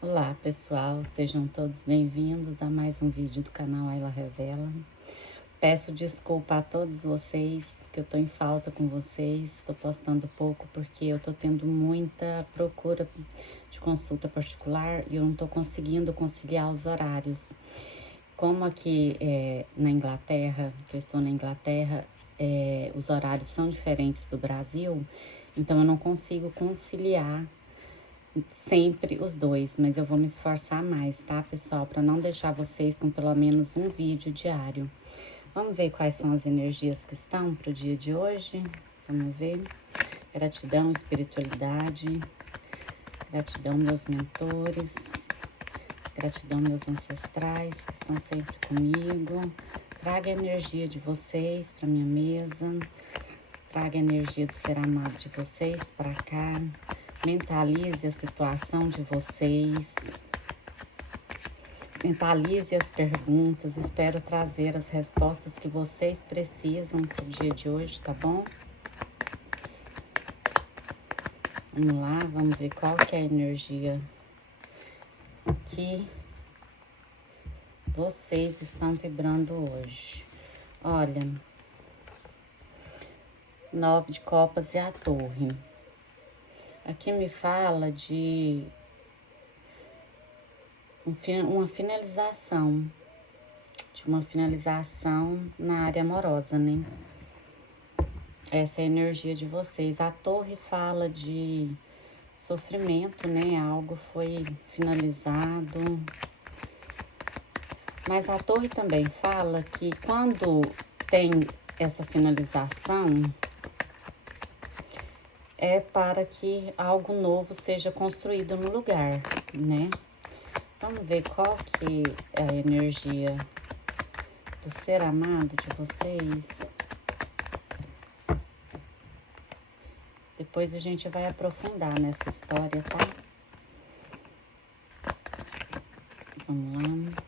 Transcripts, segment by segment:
Olá pessoal, sejam todos bem-vindos a mais um vídeo do canal Ayla Revela. Peço desculpa a todos vocês, que eu tô em falta com vocês, tô postando pouco porque eu tô tendo muita procura de consulta particular e eu não tô conseguindo conciliar os horários. Como aqui na Inglaterra, que eu estou na Inglaterra, os horários são diferentes do Brasil, então eu não consigo conciliar sempre os dois, mas eu vou me esforçar mais, tá, pessoal? Para não deixar vocês com pelo menos um vídeo diário. Vamos ver quais são as energias que estão para o dia de hoje? Vamos ver. Gratidão, espiritualidade. Gratidão, meus mentores. Gratidão, meus ancestrais que estão sempre comigo. Traga a energia de vocês para minha mesa. Traga a energia do ser amado de vocês para cá. Mentalize a situação de vocês. Mentalize as perguntas. Espero trazer as respostas que vocês precisam pro dia de hoje, tá bom? Vamos lá, vamos ver qual que é a energia que vocês estão vibrando hoje. Olha, 9 de copas e a torre. Aqui me fala de uma finalização, na área amorosa, né? Essa é a energia de vocês. A torre fala de sofrimento, né? Algo foi finalizado. Mas a torre também fala que quando tem essa finalização, é para que algo novo seja construído no lugar, né? Vamos ver qual que é a energia do ser amado de vocês. Depois a gente vai aprofundar nessa história, tá? Vamos lá.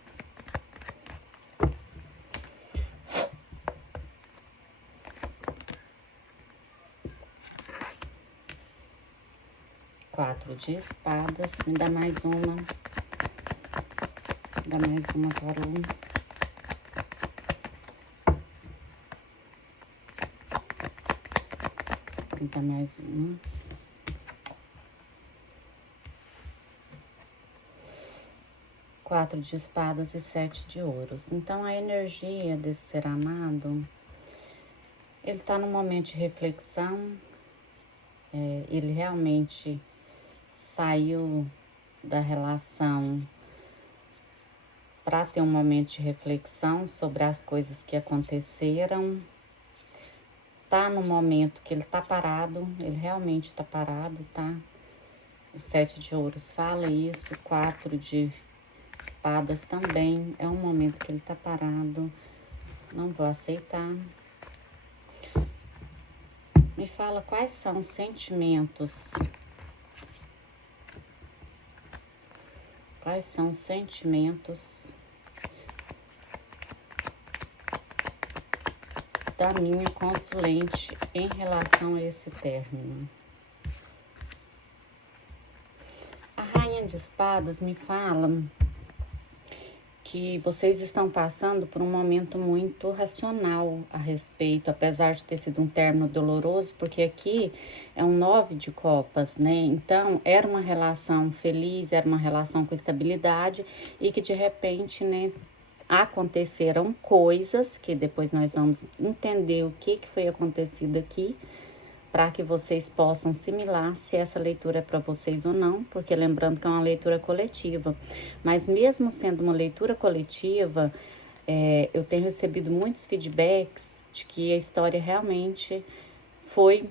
Quatro de espadas. Me dá mais uma. Dá mais uma, tarô. Me dá mais uma. Quatro de espadas e 7 de ouros. Então, a energia desse ser amado, ele tá num momento de reflexão. Ele realmente saiu da relação para ter um momento de reflexão sobre as coisas que aconteceram. Tá no momento que ele tá parado, ele realmente tá parado, tá? O 7 de ouros fala isso, 4 de espadas também, é um momento que ele tá parado. Não vou aceitar. Me fala quais são os sentimentos. Quais são os sentimentos da minha consulente em relação a esse término? A Rainha de Espadas me fala que vocês estão passando por um momento muito racional a respeito, apesar de ter sido um término doloroso, porque aqui é um 9 de copas, né? Então, era uma relação feliz, era uma relação com estabilidade e que de repente, né, aconteceram coisas que depois nós vamos entender o que foi acontecido aqui, para que vocês possam assimilar se essa leitura é para vocês ou não, porque lembrando que é uma leitura coletiva. Mas mesmo sendo uma leitura coletiva, eu tenho recebido muitos feedbacks de que a história realmente foi,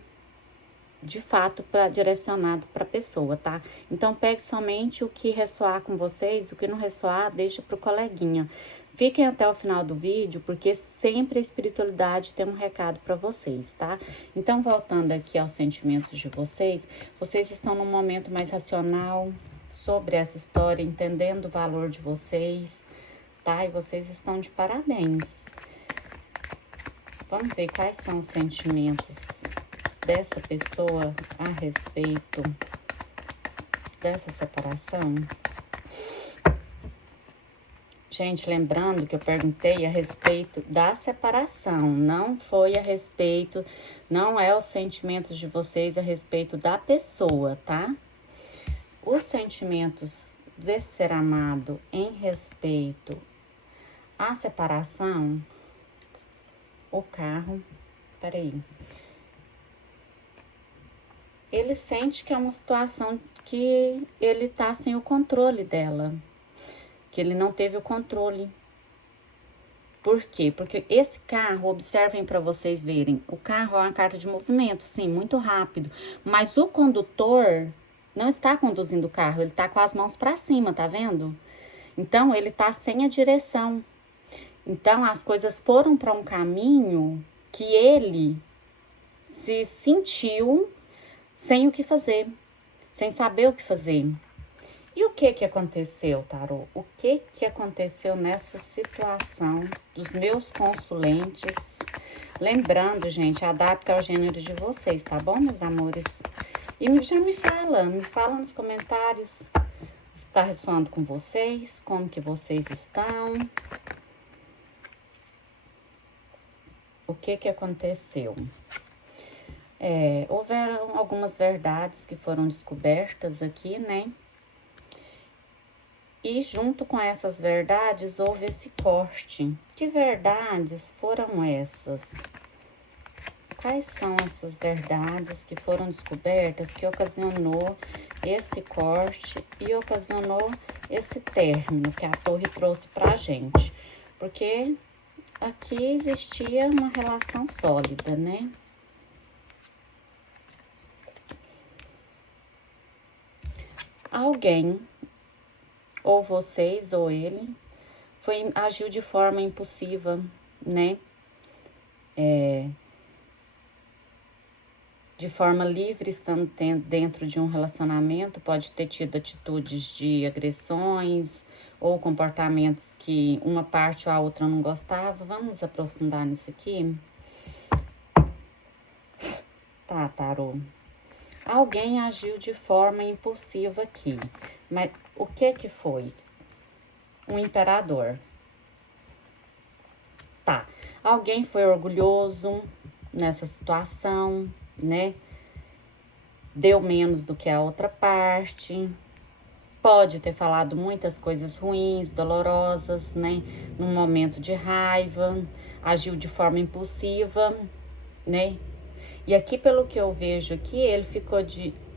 de fato, direcionado para a pessoa, tá? Então, pegue somente o que ressoar com vocês, o que não ressoar, deixa pro coleguinha. Fiquem até o final do vídeo, porque sempre a espiritualidade tem um recado para vocês, tá? Então, voltando aqui aos sentimentos de vocês, vocês estão num momento mais racional sobre essa história, entendendo o valor de vocês, tá? E vocês estão de parabéns. Vamos ver quais são os sentimentos dessa pessoa a respeito dessa separação. Gente, lembrando que eu perguntei a respeito da separação, não foi a respeito, não é os sentimentos de vocês a respeito da pessoa, tá? Os sentimentos desse ser amado em respeito à separação, o carro, peraí. Ele sente que é uma situação que ele tá sem o controle dela, que ele não teve o controle. Por quê? Porque esse carro, observem para vocês verem, o carro é uma carta de movimento, sim, muito rápido, mas o condutor não está conduzindo o carro, ele tá com as mãos para cima, tá vendo? Então, ele tá sem a direção. Então, as coisas foram para um caminho que ele se sentiu sem o que fazer, sem saber o que fazer. E o que aconteceu, tarô? O que aconteceu nessa situação dos meus consulentes? Lembrando, gente, adapta ao gênero de vocês, tá bom, meus amores? E já me fala nos comentários se tá ressoando com vocês, como que vocês estão. O que aconteceu? Houveram algumas verdades que foram descobertas aqui, né? E junto com essas verdades, houve esse corte. Que verdades foram essas? Quais são essas verdades que foram descobertas que ocasionou esse corte e ocasionou esse término que a torre trouxe pra gente? Porque aqui existia uma relação sólida, né? Alguém, ou vocês, ou ele, agiu de forma impulsiva, né? De forma livre, estando dentro de um relacionamento, pode ter tido atitudes de agressões ou comportamentos que uma parte ou a outra não gostava. Vamos aprofundar nisso aqui? Tá, tarô. Alguém agiu de forma impulsiva aqui, mas o que foi? Um imperador. Tá, alguém foi orgulhoso nessa situação, né? Deu menos do que a outra parte. Pode ter falado muitas coisas ruins, dolorosas, né? Num momento de raiva, agiu de forma impulsiva, né? E aqui, pelo que eu vejo aqui, ele ficou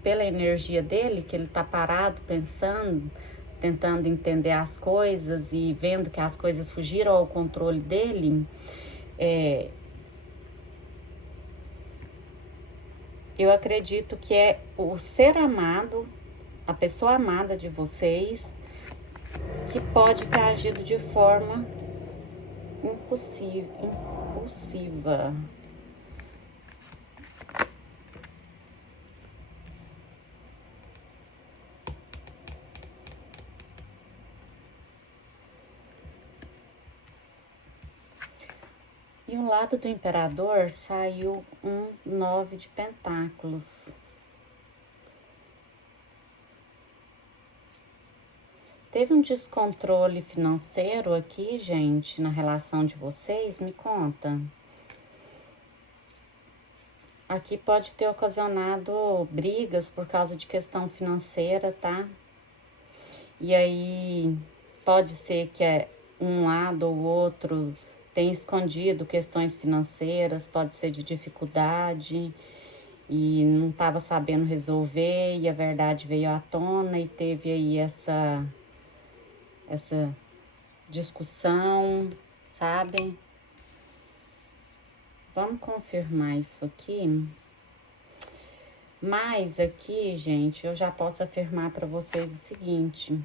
pela energia dele, que ele tá parado, pensando, tentando entender as coisas e vendo que as coisas fugiram ao controle dele, eu acredito que é o ser amado, a pessoa amada de vocês, que pode ter agido de forma impulsiva. E um lado do imperador saiu um 9 de pentáculos. Teve um descontrole financeiro aqui, gente, na relação de vocês? Me conta. Aqui pode ter ocasionado brigas por causa de questão financeira, tá? E aí pode ser que um lado ou outro tenha escondido questões financeiras, pode ser de dificuldade e não estava sabendo resolver, e a verdade veio à tona e teve aí essa discussão, sabe? Vamos confirmar isso aqui. Mas aqui, gente, eu já posso afirmar para vocês o seguinte: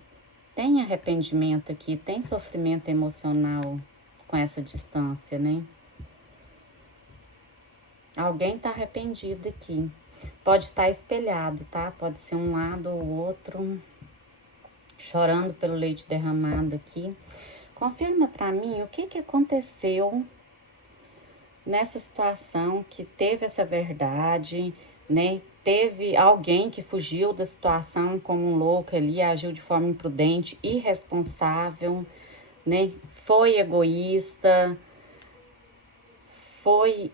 tem arrependimento aqui, tem sofrimento emocional com essa distância, né? Alguém tá arrependido aqui. Pode estar espelhado, tá? Pode ser um lado ou outro, chorando pelo leite derramado aqui. Confirma pra mim o que aconteceu nessa situação que teve essa verdade, né? Teve alguém que fugiu da situação como um louco ali, agiu de forma imprudente, irresponsável, né? Foi egoísta, foi,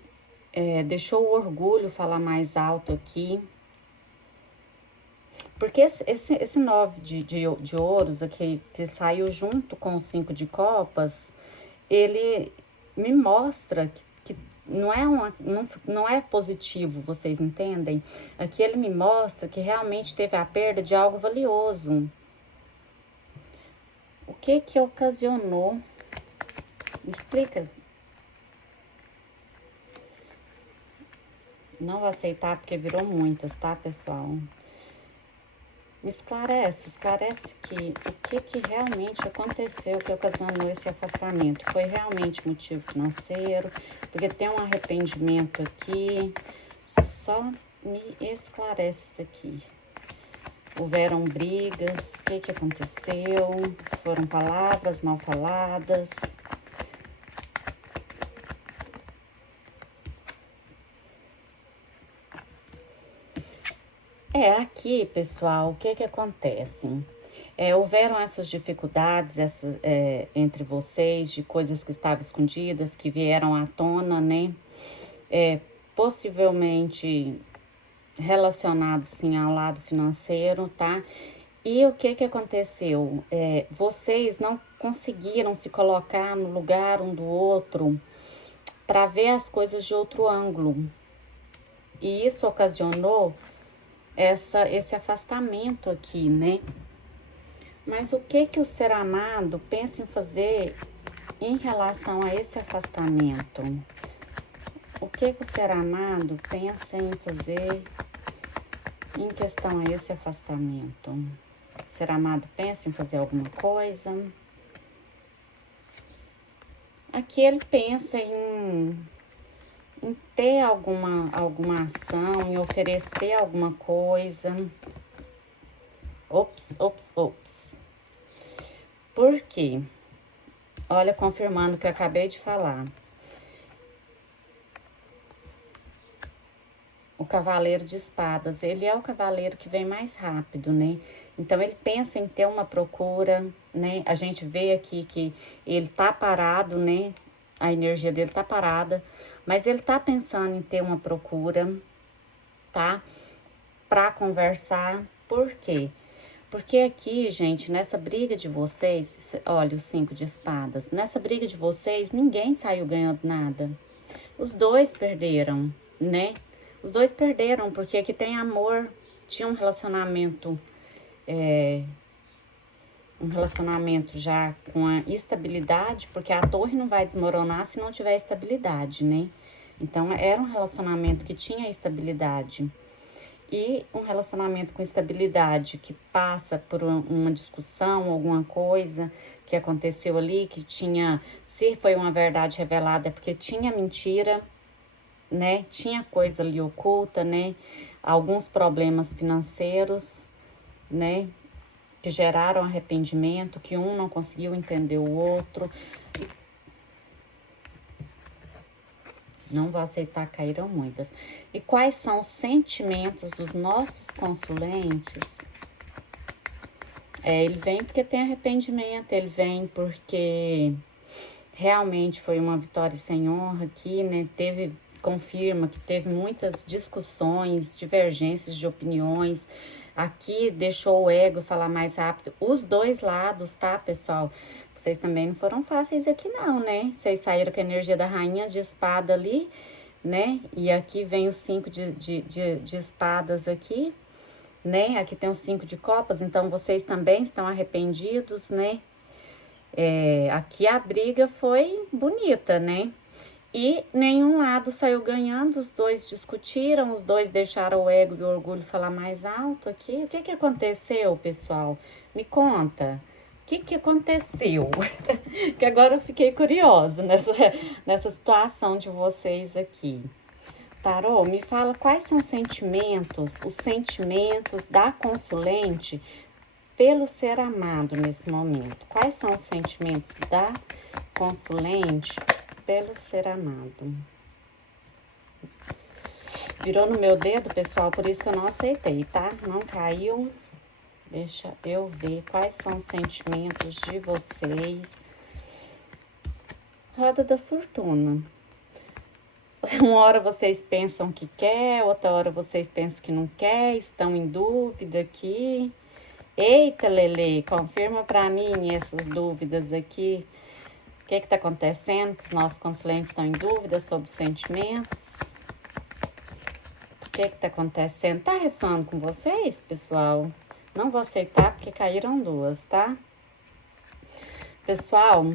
deixou o orgulho falar mais alto aqui. Porque esse 9 de ouros aqui, que saiu junto com o 5 de copas, ele me mostra que não é, não é positivo, vocês entendem? Aqui ele me mostra que realmente teve a perda de algo valioso. O que que ocasionou? Me explica. Não vou aceitar porque virou muitas, tá, pessoal? Me esclarece que o que realmente aconteceu que ocasionou esse afastamento. Foi realmente motivo financeiro, porque tem um arrependimento aqui. Só me esclarece isso aqui. Houveram brigas, o que aconteceu? Foram palavras mal faladas. Aqui, pessoal, o que acontece? Houveram essas dificuldades entre vocês, de coisas que estavam escondidas, que vieram à tona, né? Possivelmente relacionado, sim, ao lado financeiro, tá? E o que aconteceu? Vocês não conseguiram se colocar no lugar um do outro para ver as coisas de outro ângulo. E isso ocasionou esse afastamento aqui, né? Mas o que o ser amado pensa em fazer em relação a esse afastamento? O que o ser amado pensa em fazer em questão a esse afastamento? O ser amado pensa em fazer alguma coisa? Aqui ele pensa em ter alguma ação, em oferecer alguma coisa. Ops. Por quê? Olha, confirmando o que eu acabei de falar. O cavaleiro de espadas, ele é o cavaleiro que vem mais rápido, né? Então, ele pensa em ter uma procura, né? A gente vê aqui que ele tá parado, né? A energia dele tá parada, mas ele tá pensando em ter uma procura, tá? Pra conversar. Por quê? Porque aqui, gente, nessa briga de vocês, olha o 5 de espadas, nessa briga de vocês, ninguém saiu ganhando nada. Os dois perderam, né? Os dois perderam, porque aqui tem amor, tinha um relacionamento já com a estabilidade, porque a torre não vai desmoronar se não tiver estabilidade, né? Então, era um relacionamento que tinha estabilidade. E um relacionamento com estabilidade que passa por uma discussão, alguma coisa que aconteceu ali, que tinha, se foi uma verdade revelada, é porque tinha mentira, né? Tinha coisa ali oculta, né? Alguns problemas financeiros, né? Que geraram arrependimento, que um não conseguiu entender o outro. Não vou aceitar, caíram muitas. E quais são os sentimentos dos nossos consulentes? Ele vem porque tem arrependimento, ele vem porque realmente foi uma vitória sem honra aqui, né? Confirma que teve muitas discussões, divergências de opiniões. Aqui deixou o ego falar mais rápido. Os dois lados, tá, pessoal? Vocês também não foram fáceis aqui não, né? Vocês saíram com a energia da rainha de espada ali, né? E aqui vem o 5 de espadas aqui, né? Aqui tem o 5 de copas, então vocês também estão arrependidos, né? Aqui a briga foi bonita, né? E nenhum lado saiu ganhando, os dois discutiram, os dois deixaram o ego e o orgulho falar mais alto aqui. O que aconteceu, pessoal? Me conta. O que aconteceu? Que agora eu fiquei curiosa nessa situação de vocês aqui. Tarô, me fala quais são os sentimentos da consulente pelo ser amado nesse momento. Quais são os sentimentos da consulente pelo ser amado? Virou no meu dedo, pessoal, por isso que eu não aceitei, tá? Não caiu. Deixa eu ver quais são os sentimentos de vocês Roda da fortuna. Uma hora vocês pensam que quer, outra hora vocês pensam que não quer, estão em dúvida aqui. Eita, Lele, confirma pra mim essas dúvidas aqui. O que tá acontecendo? Que os nossos consulentes estão em dúvida sobre os sentimentos. O que tá acontecendo? Tá ressoando com vocês, pessoal? Não vou aceitar porque caíram duas, tá? Pessoal,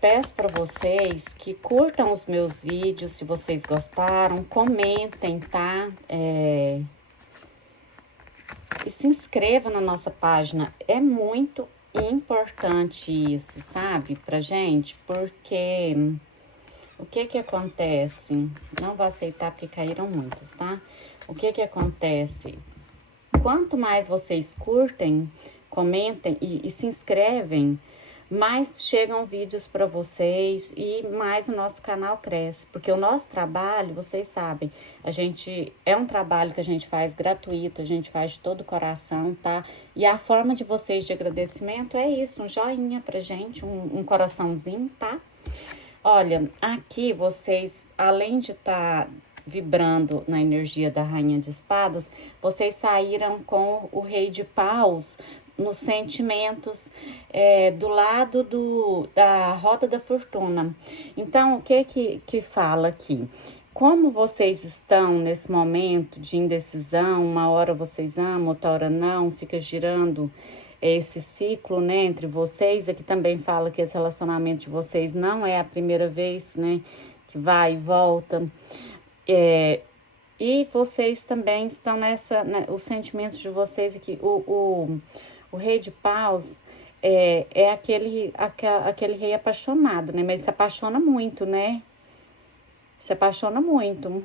peço para vocês que curtam os meus vídeos, se vocês gostaram, comentem, tá? E se inscreva na nossa página, é muito importante isso, sabe? Pra gente, porque o que acontece? Não vou aceitar porque caíram muitas, tá? O que acontece? Quanto mais vocês curtem, comentem e se inscrevem, mais chegam vídeos para vocês e mais o nosso canal cresce. Porque o nosso trabalho, vocês sabem, é um trabalho que a gente faz gratuito, a gente faz de todo o coração, tá? E a forma de vocês de agradecimento é isso, um joinha pra gente, um coraçãozinho, tá? Olha, aqui vocês, além de estar vibrando na energia da Rainha de Espadas, vocês saíram com o Rei de Paus nos sentimentos do lado da roda da fortuna. Então, o que fala aqui? Como vocês estão nesse momento de indecisão, uma hora vocês amam, outra hora não, fica girando esse ciclo, né, entre vocês. Aqui também fala que esse relacionamento de vocês não é a primeira vez, né, que vai e volta. E vocês também estão né, os sentimentos de vocês aqui. O Rei de Paus é aquele rei apaixonado, né? Mas se apaixona muito, né? Se apaixona muito.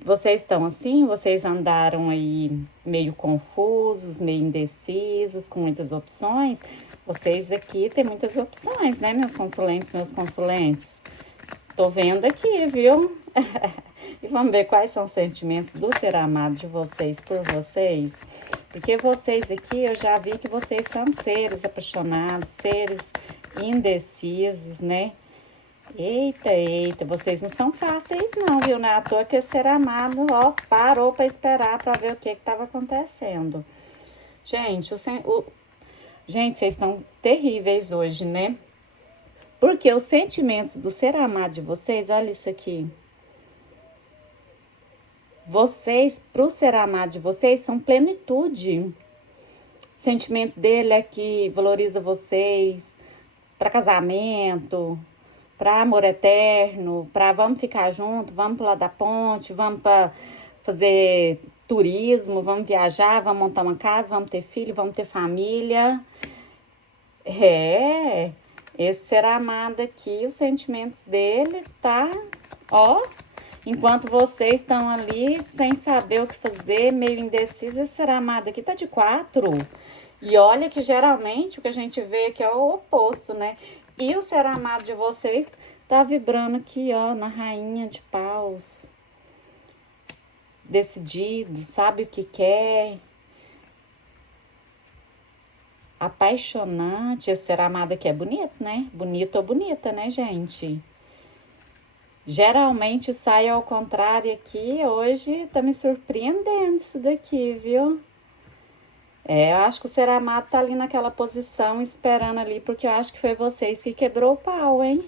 Vocês estão assim? Vocês andaram aí meio confusos, meio indecisos, com muitas opções? Vocês aqui têm muitas opções, né, meus consulentes? Tô vendo aqui, viu? E vamos ver quais são os sentimentos do ser amado de vocês por vocês. Porque vocês aqui, eu já vi que vocês são seres apaixonados, seres indecisos, né? Eita, vocês não são fáceis não, viu? Não é à toa que esse ser amado, ó, parou pra esperar pra ver o que tava acontecendo. Gente, gente, vocês estão terríveis hoje, né? Porque os sentimentos do ser amado de vocês, olha isso aqui. Vocês, pro ser amado de vocês, são plenitude. O sentimento dele é que valoriza vocês para casamento, para amor eterno, para vamos ficar junto, vamos pular da ponte, vamos para fazer turismo, vamos viajar, vamos montar uma casa, vamos ter filho, vamos ter família. Esse ser amado aqui, os sentimentos dele tá, ó, enquanto vocês estão ali sem saber o que fazer, meio indeciso, esse ser amado aqui tá de 4. E olha que geralmente o que a gente vê aqui é o oposto, né? E o ser amado de vocês tá vibrando aqui, ó, na Rainha de Paus. Decidido, sabe o que quer. Apaixonante. Esse ser amado aqui é bonito, né? Bonito ou bonita, né, gente? Geralmente sai ao contrário aqui. Hoje tá me surpreendendo isso daqui, viu? Eu acho que o ser amado tá ali naquela posição, esperando ali, porque eu acho que foi vocês que quebrou o pau, hein?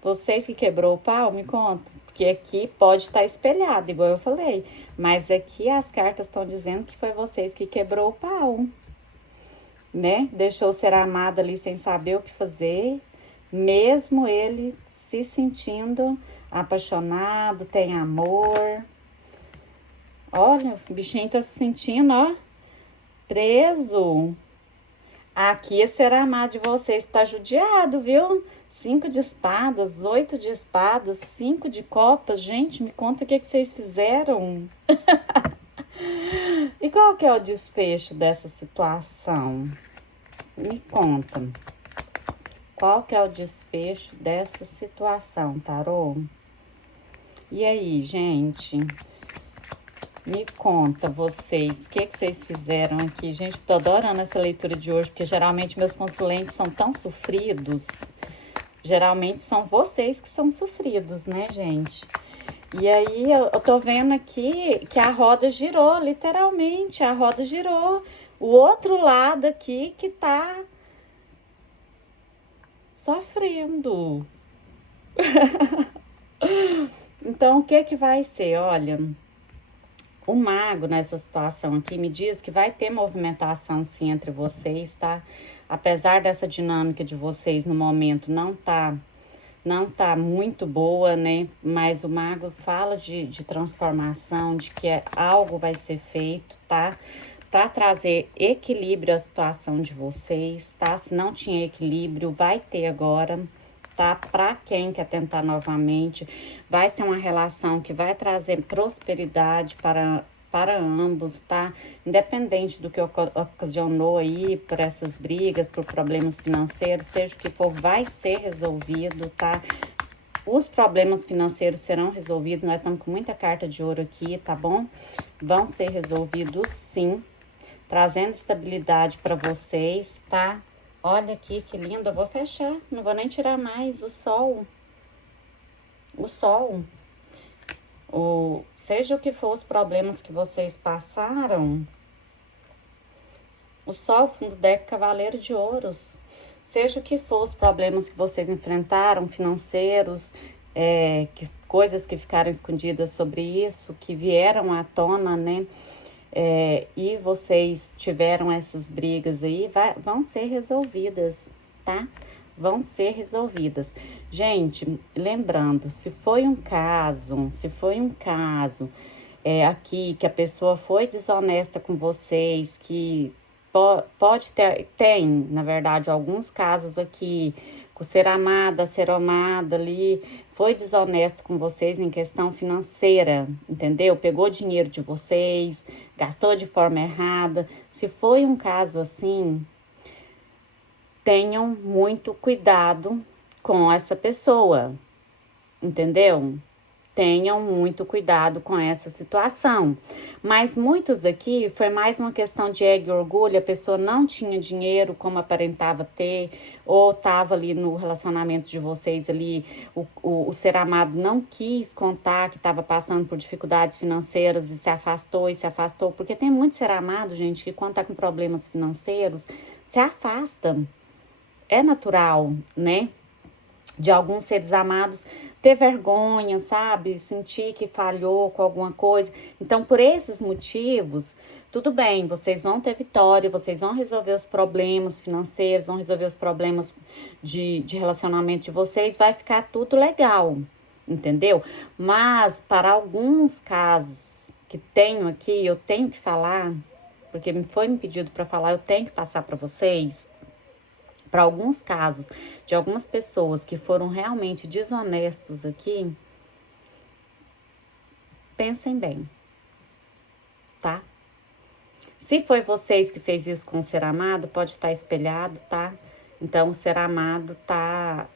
Vocês que quebrou o pau, me conta. Porque aqui pode estar espelhado, igual eu falei. Mas aqui as cartas estão dizendo que foi vocês que quebrou o pau, né? Deixou o ser amado ali sem saber o que fazer, mesmo ele se sentindo apaixonado, tem amor. Olha, o bichinho tá se sentindo, ó, preso. Aqui esse ser amado de vocês tá judiado, viu? 5 de espadas, 8 de espadas, 5 de copas. Gente, me conta o que vocês fizeram. E qual que é o desfecho dessa situação? Me conta. Qual que é o desfecho dessa situação, tarô? E aí, gente? Me conta, vocês, o que vocês fizeram aqui? Gente, tô adorando essa leitura de hoje, porque geralmente meus consulentes são tão sofridos. Geralmente são vocês que são sofridos, né, gente? E aí eu tô vendo aqui que a roda girou, literalmente, a roda girou. O outro lado aqui que tá sofrendo. Então, o que que vai ser? Olha, o mago nessa situação aqui me diz que vai ter movimentação sim entre vocês, tá? Apesar dessa dinâmica de vocês no momento não tá muito boa, né? Mas o mago fala de transformação, de que algo vai ser feito, tá? Para trazer equilíbrio à situação de vocês, tá? Se não tinha equilíbrio, vai ter agora, tá? Para quem quer tentar novamente, vai ser uma relação que vai trazer prosperidade para ambos, tá? Independente do que ocasionou aí por essas brigas, por problemas financeiros, seja o que for, vai ser resolvido, tá? Os problemas financeiros serão resolvidos, nós estamos com muita carta de ouro aqui, tá bom? Vão ser resolvidos sim, trazendo estabilidade para vocês, tá? Olha aqui que lindo, eu vou fechar, não vou nem tirar mais o sol. O sol. Seja o que for os problemas que vocês passaram, o sol, fundo do deck, cavaleiro de ouros. Seja o que for os problemas que vocês enfrentaram, financeiros, coisas que ficaram escondidas sobre isso, que vieram à tona, né? E vocês tiveram essas brigas aí, vão ser resolvidas, tá? Vão ser resolvidas. Gente, lembrando, se foi um caso aqui que a pessoa foi desonesta com vocês, que pode ter, tem, na verdade, alguns casos aqui, com ser amada, ser amada ali, foi desonesto com vocês em questão financeira, entendeu? Pegou dinheiro de vocês, gastou de forma errada. Se foi um caso assim, tenham muito cuidado com essa pessoa, entendeu? Tenham muito cuidado com essa situação. Mas muitos aqui foi mais uma questão de ego e orgulho, a pessoa não tinha dinheiro como aparentava ter, ou estava ali no relacionamento de vocês ali, o ser amado não quis contar que estava passando por dificuldades financeiras e se afastou, porque tem muito ser amado, gente, que quando tá com problemas financeiros, se afasta. É natural, né? De alguns seres amados ter vergonha, sabe? Sentir que falhou com alguma coisa. Então, por esses motivos, tudo bem, vocês vão ter vitória, vocês vão resolver os problemas financeiros, vão resolver os problemas de relacionamento de vocês, vai ficar tudo legal, entendeu? Mas, para alguns casos que tenho aqui, eu tenho que falar, porque foi me pedido para falar, eu tenho que passar para vocês. Para alguns casos de algumas pessoas que foram realmente desonestos aqui, pensem bem, tá? Se foi vocês que fez isso com o ser amado, pode estar espelhado, tá? Então, o ser amado tá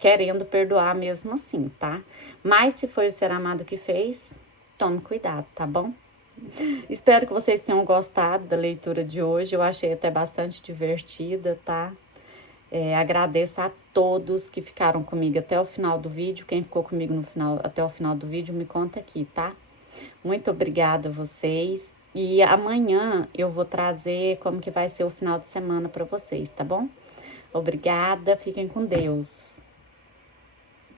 querendo perdoar mesmo assim, tá? Mas se foi o ser amado que fez, tome cuidado, tá bom? Espero que vocês tenham gostado da leitura de hoje. Eu achei até bastante divertida, tá? Agradeço a todos que ficaram comigo até o final do vídeo. Quem ficou comigo até o final do vídeo, me conta aqui, tá? Muito obrigada a vocês. E amanhã eu vou trazer como que vai ser o final de semana para vocês, tá bom? Obrigada, fiquem com Deus.